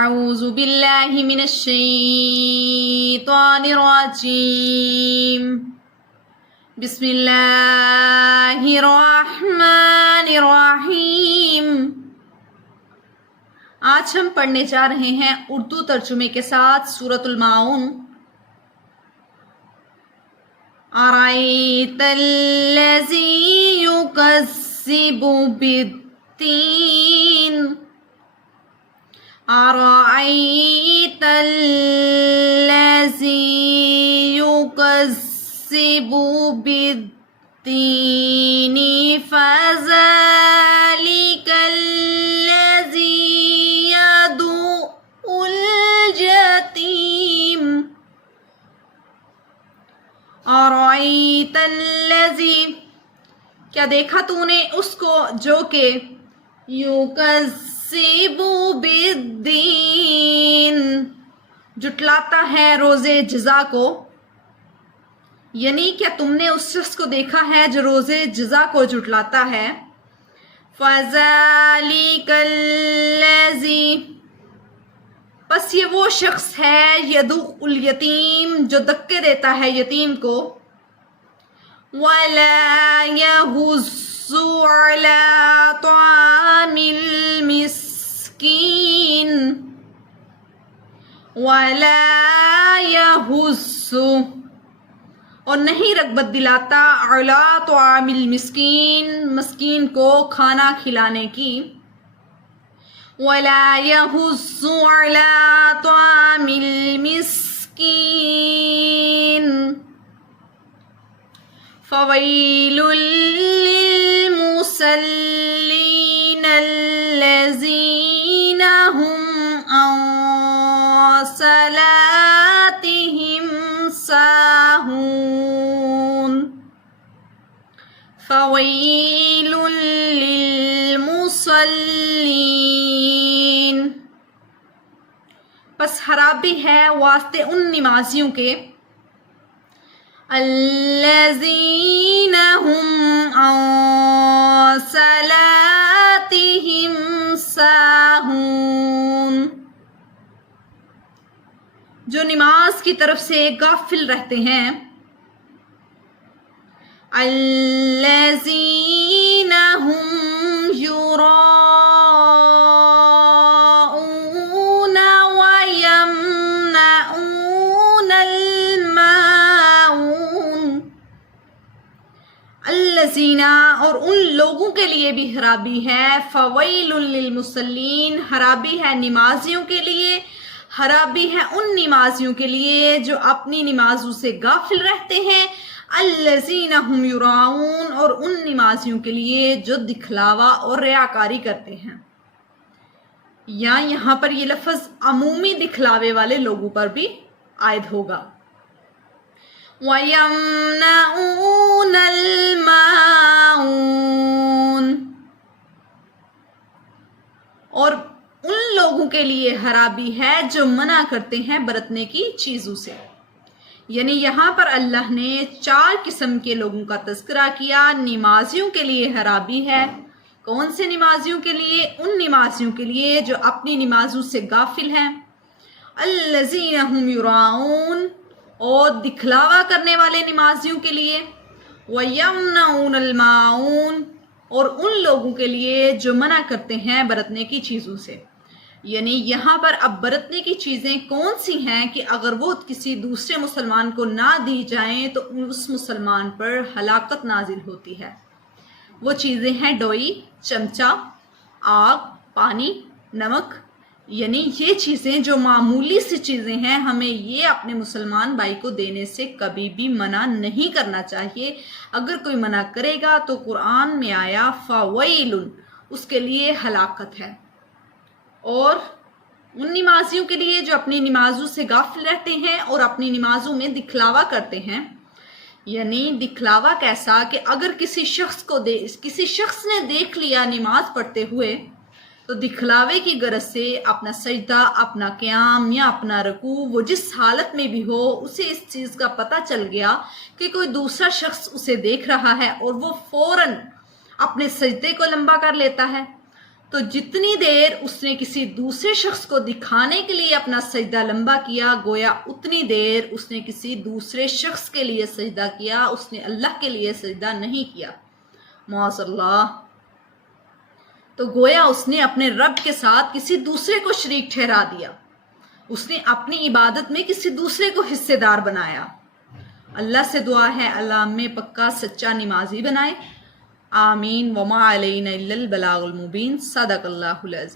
اعوذ باللہ من الشیطان الرجیم بسم اللہ الرحمن الرحیم۔ آج ہم پڑھنے جا رہے ہیں اردو ترجمے کے ساتھ سورۃ الماعون۔ ارأیت الذی یکذب بالدین، أرأيت الذي يكذب بالدين فذلك الذي يدعو اليتيم أرأيت الذي، کیا دیکھا تو نے اس کو جو کہ یکذب بالدین، جٹلاتا ہے روز جزا کو، یعنی کیا تم نے اس شخص کو دیکھا ہے جو روز جزا کو جٹلاتا ہے؟ فَذَلِكَ الَّذِي، پس یہ وہ شخص ہے یدعو الیتیم، جو دھکے دیتا ہے یتیم کو، وَلَا يَحُضُّ عَلَى طَعَامِ الْمِسْكِينِ، وَلَا يَحُضُّ، اور نہیں رغبت دلاتا، عَلَى طَعَامِ الْمِسْكِينِ، مسکین کو کھانا کھلانے کی، وَلَا يَحُضُّ عَلَى طَعَامِ الْمِسْكِينِ فَوَيْلٌ لِلْمُصَلِّينَ الَّذِينَ هُمْ عَنْ صَلَاتِهِمْ سَاهُونَ، فَوَيْلٌ لِلْمُصَلِّينَ، پس خرابی ہے واسطے ان نمازیوں کے، الذین هم عن صلاتهم ساہون، جو نماز کی طرف سے غافل رہتے ہیں، الذین هم یراؤون ویمنعون الماعون، الذین، اور ان لوگوں کے لیے بھی خرابی ہے، فویل للمصلین، خرابی ہے نمازیوں کے لیے، خرابی ہے ان نمازیوں کے لیے جو اپنی نمازوں سے غافل رہتے ہیں، الذین هم یراؤون، اور ان نمازیوں کے لیے جو دکھلاوا اور ریاکاری کرتے ہیں، یا یہاں پر یہ لفظ عمومی دکھلاوے والے لوگوں پر بھی عائد ہوگا۔ وَيَمْنَعُونَ الْمَاعُونَ، اور ان لوگوں کے لیے خرابی ہے جو منع کرتے ہیں برتنے کی چیزوں سے، یعنی یہاں پر اللہ نے 4 قسم کے لوگوں کا تذکرہ کیا۔ نمازیوں کے لیے خرابی ہے، کون سے نمازیوں کے لیے؟ ان نمازیوں کے لیے جو اپنی نمازوں سے غافل ہیں، الذین هم یراؤون، اور دکھلاوا کرنے والے نمازیوں کے لیے، وَيَمْنَعُونَ الْمَاعُونَ، اور ان لوگوں کے لیے جو منع کرتے ہیں برتنے کی چیزوں سے، یعنی یہاں پر اب برتنے کی چیزیں کون سی ہیں کہ اگر وہ کسی دوسرے مسلمان کو نہ دی جائیں تو اس مسلمان پر ہلاکت نازل ہوتی ہے۔ وہ چیزیں ہیں ڈوئی، چمچہ، آگ، پانی، نمک، یعنی یہ چیزیں جو معمولی سی چیزیں ہیں، ہمیں یہ اپنے مسلمان بھائی کو دینے سے کبھی بھی منع نہیں کرنا چاہیے۔ اگر کوئی منع کرے گا تو قرآن میں آیا فَوَيْلٌ، اس کے لیے ہلاکت ہے۔ اور ان نمازیوں کے لیے جو اپنی نمازوں سے غافل رہتے ہیں اور اپنی نمازوں میں دکھلاوا کرتے ہیں، یعنی دکھلاوا کیسا کہ اگر کسی شخص نے دیکھ لیا نماز پڑھتے ہوئے تو دکھلاوے کی غرض سے اپنا سجدہ، اپنا قیام یا اپنا رکوع، وہ جس حالت میں بھی ہو، اسے اس چیز کا پتہ چل گیا کہ کوئی دوسرا شخص اسے دیکھ رہا ہے اور وہ فوراً اپنے سجدے کو لمبا کر لیتا ہے، تو جتنی دیر اس نے کسی دوسرے شخص کو دکھانے کے لیے اپنا سجدہ لمبا کیا، گویا اتنی دیر اس نے کسی دوسرے شخص کے لیے سجدہ کیا، اس نے اللہ کے لیے سجدہ نہیں کیا، معاذ اللہ۔ تو گویا اس نے اپنے رب کے ساتھ کسی دوسرے کو شریک ٹھہرا دیا، اس نے اپنی عبادت میں کسی دوسرے کو حصے دار بنایا۔ اللہ سے دعا ہے اللہ ہمیں پکا سچا نمازی بنائے، آمین۔ وما علینا الا البلاغ المبین۔ صدق اللہ العظیم۔